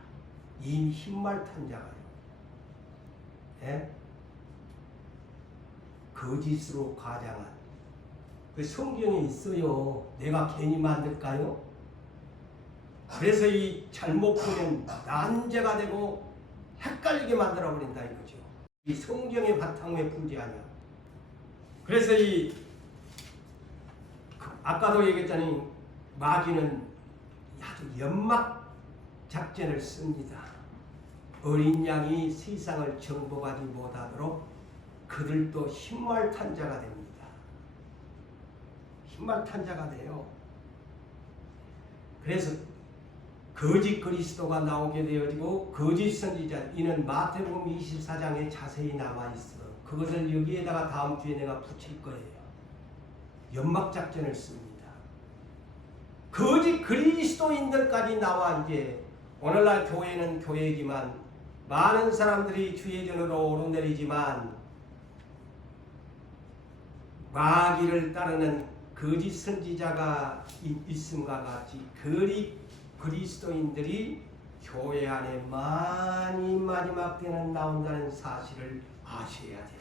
이 흰말 탄 자가요. 예? 거짓으로 가장한 그 성경에 있어요. 내가 괜히 만들까요? 그래서 이 잘못 보면 난제가 되고 헷갈리게 만들어 버린다 이거죠. 이 성경의 바탕에 부재하냐. 그래서 아까도 얘기했잖아요. 마귀는 아주 연막 작전을 씁니다. 어린 양이 세상을 정복하지 못하도록 그들도 흰말 탄 자가 됩니다. 흰말 탄 자가 돼요. 그래서 거짓 그리스도가 나오게 되어지고 거짓 선지자, 이는 마태복음 24장에 자세히 남아있어. 그것을 여기에다가 다음 주에 내가 붙일 거예요. 연막작전을 씁니다. 거짓 그리스도인들까지 나와. 이제 오늘날 교회는 교회이지만 많은 사람들이 주의 전으로 오르내리지만 마귀를 따르는 거짓 선지자가 있음과 같이 그리스도인들이 교회 안에 많이 마지막 때는 나온다는 사실을 아셔야 됩니다.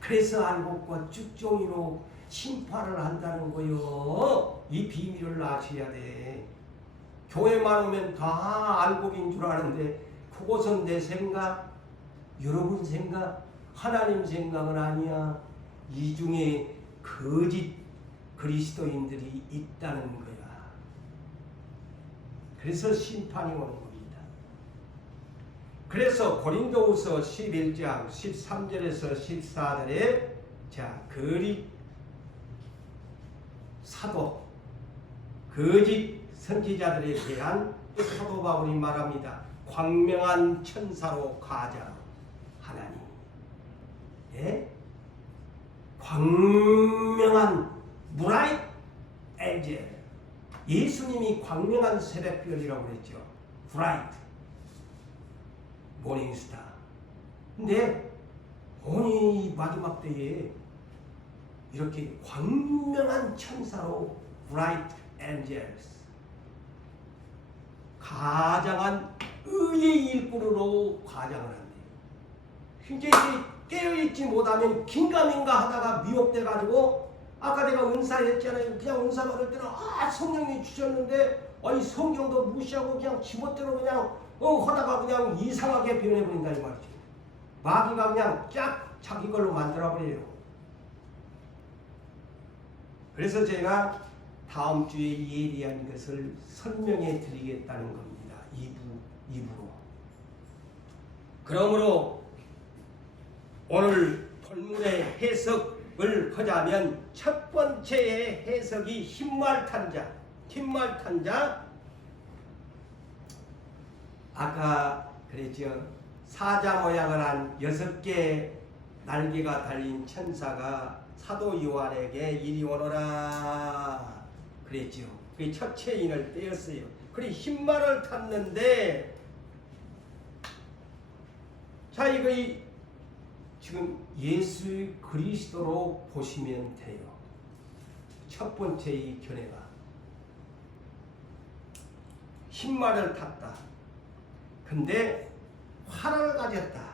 그래서 알곡과 쭉종이로 심판을 한다는 거요. 이 비밀을 아셔야 돼. 교회만 오면 다 알곡인 줄 아는데 그것은 내 생각, 여러분 생각, 하나님 생각은 아니야. 이 중에 거짓 그리스도인들이 있다는 거야. 그래서 심판이 오는 겁니다. 그래서 고린도후서 11장 13절에서 14절에 사도, 거짓 선지자들에 대한 사도 바울이 말합니다. 광명한 천사로 가장 하나님. 예? 광명한 bright angel. 예수님이 광명한 새벽별이라고 그랬죠. bright morning star. 근데 오늘 마지막 때에 이렇게 광명한 천사로 bright angels, 가장한 의의 일꾼으로 가장을 한대요. 이제 깨어있지 못하면 긴가민가 하다가 미혹돼가지고, 아까 내가 은사했잖아요. 그냥 은사 받을 때는 성령이 주셨는데 이 성경도 무시하고 그냥 지멋대로 그냥 하다가 그냥 이상하게 변해버린다 이 말이죠. 마귀가 그냥 쫙 자기 걸로 만들어버려요. 그래서 제가 다음 주에 이에 대한 것을 설명해 드리겠다는 겁니다. 2부로. 그러므로 오늘 본문의 해석을 하자면 첫 번째의 해석이 흰말 탄 자. 아까 그랬죠. 사자 모양을 한 6개 날개가 달린 천사가 사도 요한에게 이리 오너라 그랬죠. 그 첫째 인을 떼었어요. 그리고 흰말을 탔는데, 자 이거 지금 예수 그리스도로 보시면 돼요. 첫 번째 이 견해가 흰말을 탔다. 근데 활을 가졌다.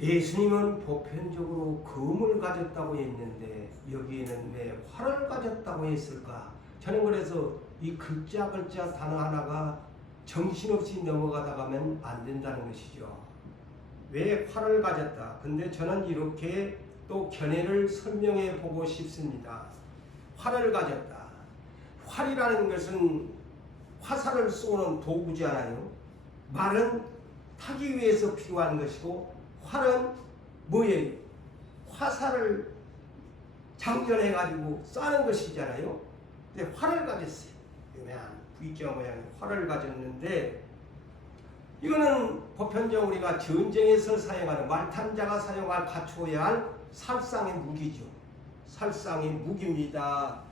예수님은 보편적으로 금을 가졌다고 했는데 여기에는 왜 활을 가졌다고 했을까? 저는 그래서 이 글자 단어 하나가 정신없이 넘어가다가면 안 된다는 것이죠. 왜 활을 가졌다? 근데 저는 이렇게 또 견해를 설명해 보고 싶습니다. 활을 가졌다. 활이라는 것은 화살을 쏘는 도구잖아요. 말은 타기 위해서 필요한 것이고, 활은 뭐예요? 화살을 장전해 가지고 쏴는 것이잖아요. 근데 활을 가졌어요. V자 모양의 활을 가졌는데, 이거는 보편적으로 우리가 전쟁에서 사용하는 말탄자가 사용할 갖추어야 할 살상의 무기죠. 살상의 무기입니다.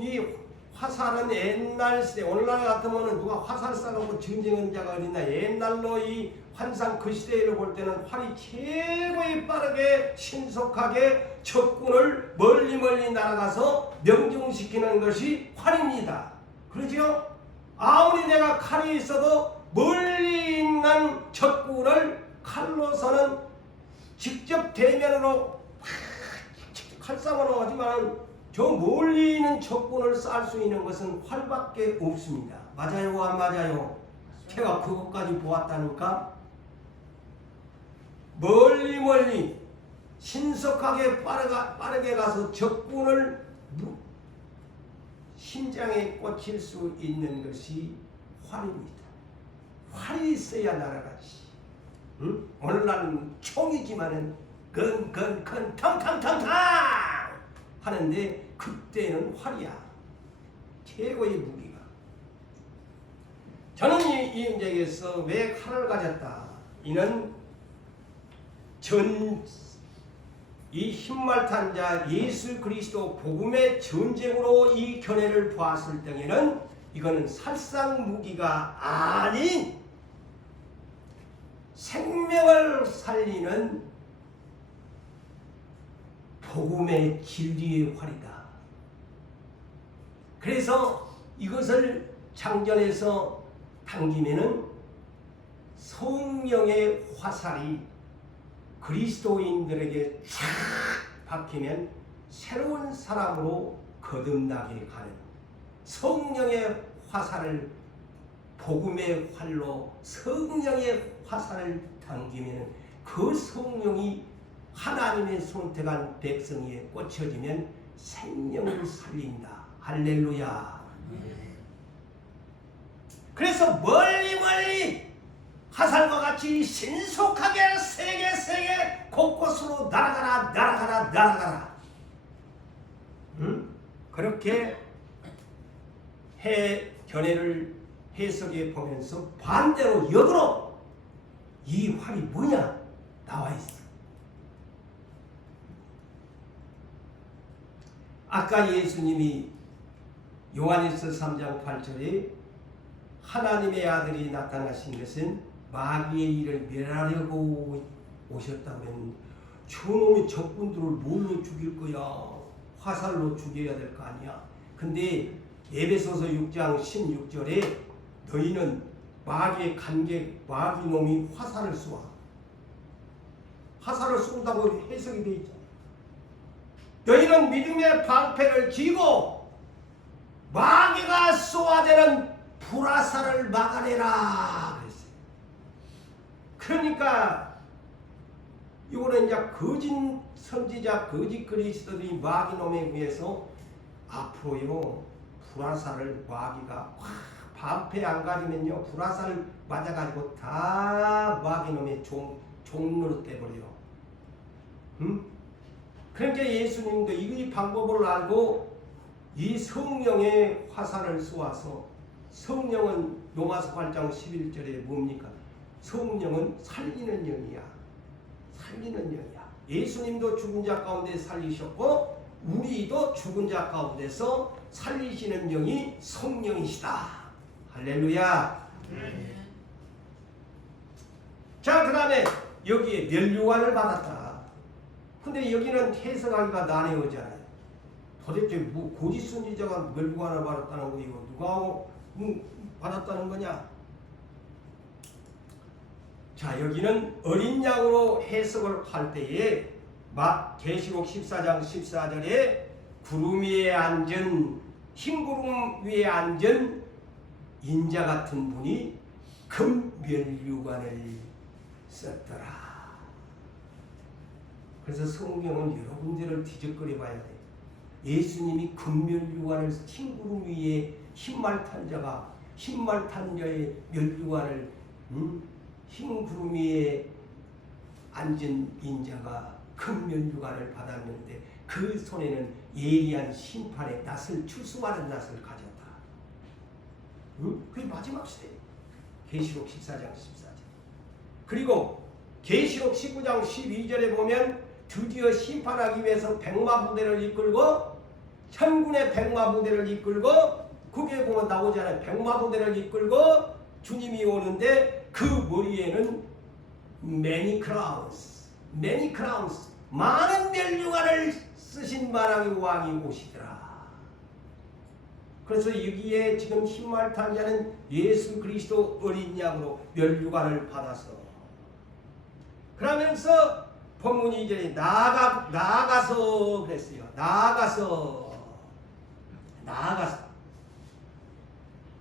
이 화살은 옛날 시대, 오늘날 같으면 누가 화살 쏴놓고 전쟁한 자가 어딨나. 옛날로 이 환상 그 시대를 볼 때는 활이 최고의 빠르게 신속하게 적군을 멀리 멀리 날아가서 명중시키는 것이 활입니다. 그러죠? 아무리 내가 칼이 있어도 멀리 있는 적군을 칼로서는 직접 대면으로 칼싸움은 하지만 저 멀리 있는 적군을 쌀 수 있는 것은 활밖에 없습니다. 맞아요? 안 맞아요? 제가 그것까지 보았다니까. 멀리 신속하게 빠르게 가서 적군을 심장에 꽂힐 수 있는 것이 활입니다. 활이 있어야 날아가지. 응? 오늘날은 총이지만은 건 탕탕탕탕 하는데 그때는 활이야. 최고의 무기가. 저는 이 인적에서 왜 칼을 가졌다. 이는 이 흰말탄 자 예수 그리스도 복음의 전쟁으로 이 견해를 보았을 때에는 이거는 살상 무기가 아닌 생명을 살리는 복음의 진리의 활이다. 그래서 이것을 장전해서 당기면은 성령의 화살이 그리스도인들에게 쫙 박히면 새로운 사람으로 거듭나게 가는 성령의 화살을 복음의 활로 성령의 화살을 당기면 그 성령이 하나님의 선택한 백성에 꽂혀지면 생명을 살린다. 할렐루야. 그래서 멀리 화살과 같이 신속하게 세계 곳곳으로 날아가라. 그렇게 견해를 해석해 보면서 반대로 역으로 이 활이 뭐냐 나와 있어. 아까 예수님이 요한일서 3장 8절에 하나님의 아들이 나타나신 것은 마귀의 일을 멸하려고 오셨다고 했는데 저놈의 적군들을 뭘로 죽일 거야? 화살로 죽여야 될 거 아니야? 근데 에베소서 6장 16절에 너희는 마귀의 간객 마귀놈이 화살을 쏘아. 화살을 쏜다고 해석이 되어 있잖아. 너희는 믿음의 방패를 쥐고 마귀가 쏘아대는 불화살을 막아내라 그랬어요. 그러니까 이거는 이제 거짓 선지자 거짓 그리스도들이 마귀놈에 의해서 앞으로요 불화살을 마귀가 방패 안 가지면요 불화살 맞아가지고 다 마귀놈의 종로로 떼버려. 그러니까 예수님도 이 방법을 알고 이 성령의 화살을 쏘아서 성령은 로마서 8장 11절에 뭡니까? 성령은 살리는 영이야. 살리는 영이야. 예수님도 죽은 자 가운데 살리셨고 우리도 죽은 자 가운데서 살리시는 영이 성령이시다. 할렐루야. 자, 그 다음에 여기에 멸류관을 받았다. 근데 여기는 해석하기가 난해하잖아요. 도대체 뭐 고지 선지자가 멸류관을 받았다는 거 이거 누가 받았다는 거냐? 자, 여기는 어린 양으로 해석을 할 때에 계시록 14장 14절에 구름 위에 앉은 흰 구름 위에 앉은 인자 같은 분이 금면류관을 썼더라. 그래서 성경은 여러 군데를 뒤적거려 봐야 돼. 예수님이 금면류관을 흰 구름 위에 흰말 탄 자의 면류관을 흰 구름 위에 앉은 인자가 금면류관을 받았는데 그 손에는 예리한 심판의 낫을 추수하는 낫을 가졌다. 그게 마지막 시대. 계시록 14장 14절. 그리고 계시록 19장 12절에 보면 드디어 심판하기 위해서 백마부대를 이끌고 천군의 백마부대를 이끌고 그게 보면 나오잖아요. 백마부대를 이끌고 주님이 오는데 그 머리에는 many crowns 많은 면류관을 쓰신 만왕의 왕이 오시더라. 그래서 여기에 지금 흰말탄 자는 예수 그리스도 어린 양으로 면류관을 받아서, 그러면서 본문 2절에 나아가서 그랬어요. 나아가서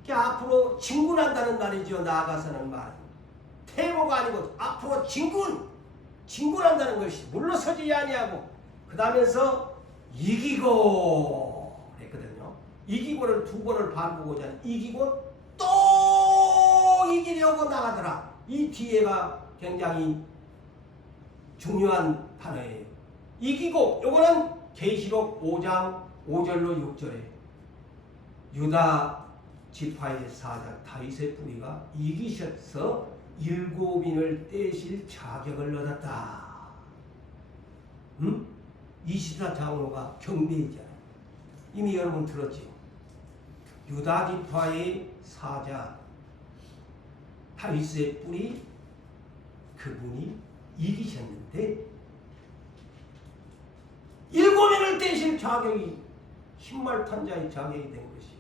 앞으로 진군한다는 말이죠. 나아가서는 말 퇴보가 아니고 앞으로 진군한다는 것이 물러서지 아니하고, 그 다음에서 이기고 그랬거든요. 이기고를 두 번을 반복하자. 이기고 또 이기려고 나가더라. 이 뒤에가 굉장히 중요한 단어예요. 이기고, 요거는 계시록 5장 5절로 6절에 유다 지파의 사자 다윗의 뿌리가 이기셔서 7인을 떼실 자격을 얻었다. 24장로가 경배했잖아요. 이미 여러분 들었죠. 유다 지파의 사자 다윗의 뿌리, 그분이 이기셨는데 7인을 떼실 자격이 흰말탄 자의 자격이 된 것이요.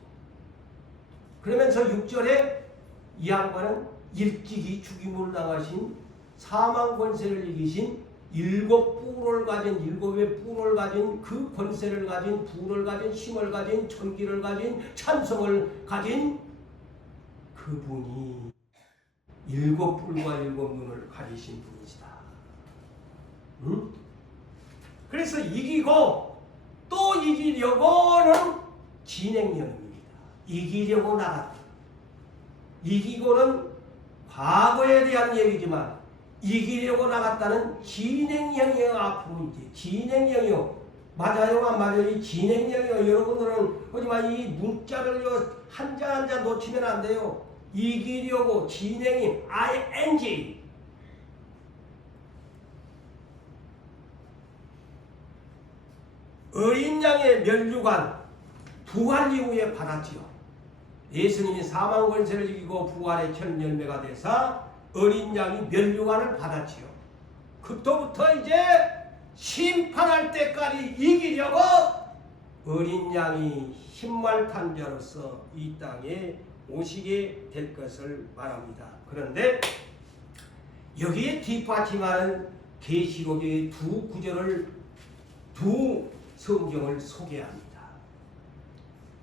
그러면서 6절에 이 양반은 일찍이 죽임을 당하신 사망 권세를 이기신 7뿔을 가진, 7의 뿔을 가진 그 권세를 가진, 불을 가진, 힘을 가진, 전기를 가진, 찬송을 가진 그분이 7뿔과 7눈을 가지신 분이시다. 응? 그래서 이기고 또 이기려고는 진행형입니다. 이기려고 나갔다. 이기고는 과거에 대한 얘기지만 이기려고 나갔다는 진행형이요. 앞으로 이제 진행형이요. 맞아요, 안 맞아요? 이 진행형이요. 여러분들은 하지만 이 문자를요 한자 한자 놓치면 안 돼요. 이기려고 진행이 ing. 어린 양의 면류관 부활 이후에 받았지요. 예수님이 사망 권세를 이기고 부활의 첫 열매가 돼서 어린 양이 면류관을 받았지요. 그때부터 이제 심판할 때까지 이기려고 어린 양이 흰말탄 자로서 이 땅에 오시게 될 것을 말합니다. 그런데 여기에 뒷받침하는 계시록의 두 구절을, 두 성경을 소개합니다.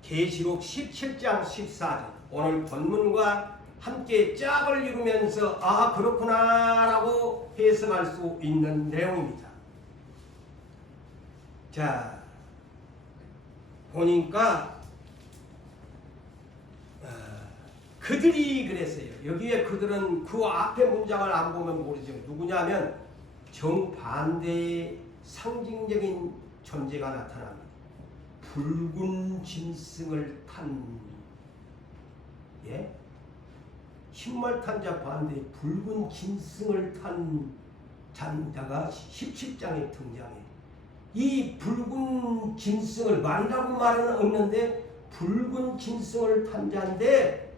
계시록 17장 14절, 오늘 본문과 함께 짝을 이루면서 아 그렇구나 라고 해석할 수 있는 내용입니다. 자, 보니까 그들이 그랬어요. 여기에 그들은 그 앞에 문장을 안 보면 모르죠. 누구냐면 정반대의 상징적인 존재가 나타납니다. 붉은 짐승을 탄, 예? 흰말탄 자 반대에 붉은 짐승을 탄 자가 17장에 등장해. 이 붉은 짐승을, 말이라고 말은 없는데 붉은 짐승을 탄 자인데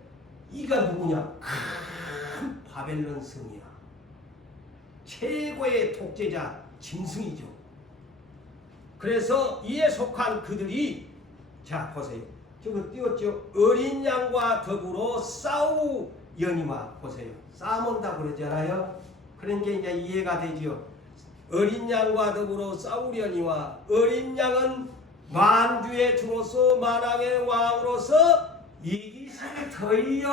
이가 누구냐? 큰 바벨론 성이야. 최고의 독재자 짐승이죠. 그래서 이에 속한 그들이, 자 보세요. 저거 띄웠죠. 어린 양과 더불어 싸우려니와, 보세요. 싸움한다 그러잖아요. 그러니까 이제 이해가 되죠. 어린 양과 더불어 싸우려니와, 어린 양은 만주의 주로서 만왕의 왕으로서 이기실 터이요.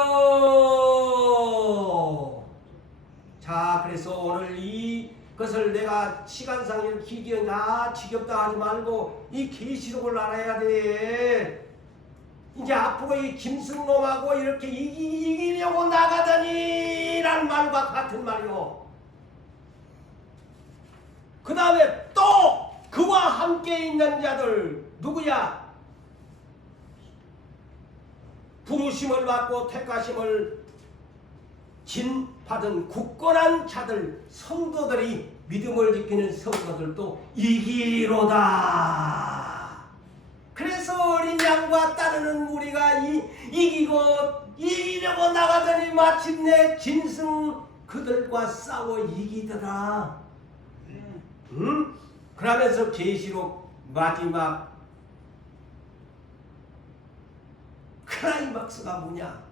자, 그래서 오늘 이것을 내가 시간상 이렇게 기기한 지겹다 하지 말고 이 계시록을 알아야 돼. 이제 앞으로 이 짐승놈하고 이렇게 이기려고 나가다니 라는 말과 같은 말이요. 그 다음에 또 그와 함께 있는 자들 누구야? 부르심을 받고 택하심을 받은 굳건한 자들, 성도들이, 믿음을 지키는 성도들도 이기로다. 그래서 어린 양과 따르는 우리가 이기려고 나가더니 마침내 짐승 그들과 싸워 이기더라. 그러면서 계시록 마지막 클라이막스가 뭐냐?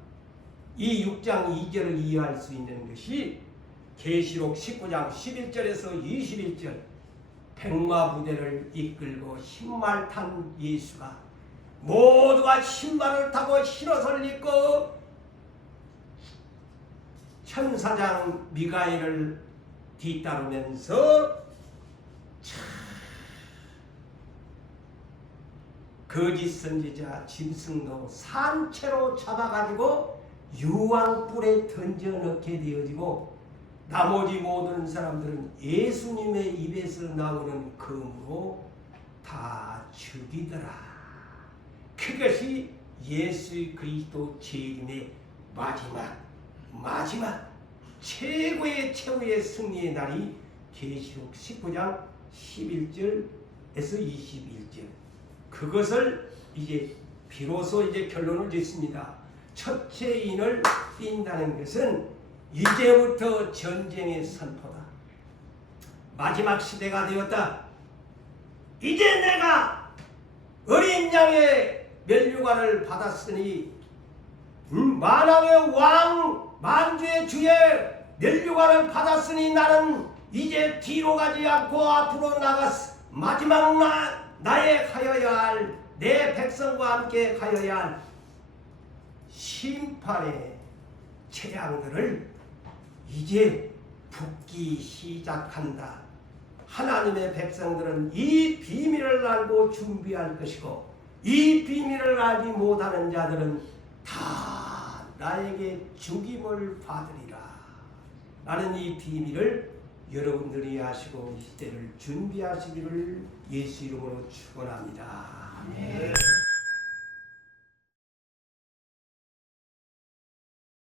이 6장 2절을 이해할 수 있는 것이 계시록 19장 11절에서 21절 백마부대를 이끌고 신말 탄 예수가 모두가 신발을 타고 신옷을 입고 천사장 미가엘을 뒤따르면서 거짓 선지자 짐승도 산채로 잡아가지고 유황불에 던져 넣게 되어지고 나머지 모든 사람들은 예수님의 입에서 나오는 검으로 다 죽이더라. 그것이 예수 그리스도 재림의 마지막 최후의 승리의 날이 계시록 19장 11절에서 21절. 그것을 이제 비로소 이제 결론을 짓습니다. 첫째 인을 띈다는 것은 이제부터 전쟁의 선포다. 마지막 시대가 되었다. 이제 내가 어린 양의 면류관을 받았으니 만왕의 왕 만주의 주의 면류관을 받았으니 나는 이제 뒤로 가지 않고 앞으로 나갔어. 마지막 나에 가여야 할 내 백성과 함께 가여야 할 심판의 재앙들을 이제 붓기 시작한다. 하나님의 백성들은 이 비밀을 알고 준비할 것이고 이 비밀을 알지 못하는 자들은 다 나에게 죽임을 받으리라. 나는 이 비밀을 여러분들이 아시고 이 시대를 준비하시기를 예수 이름으로 축원합니다.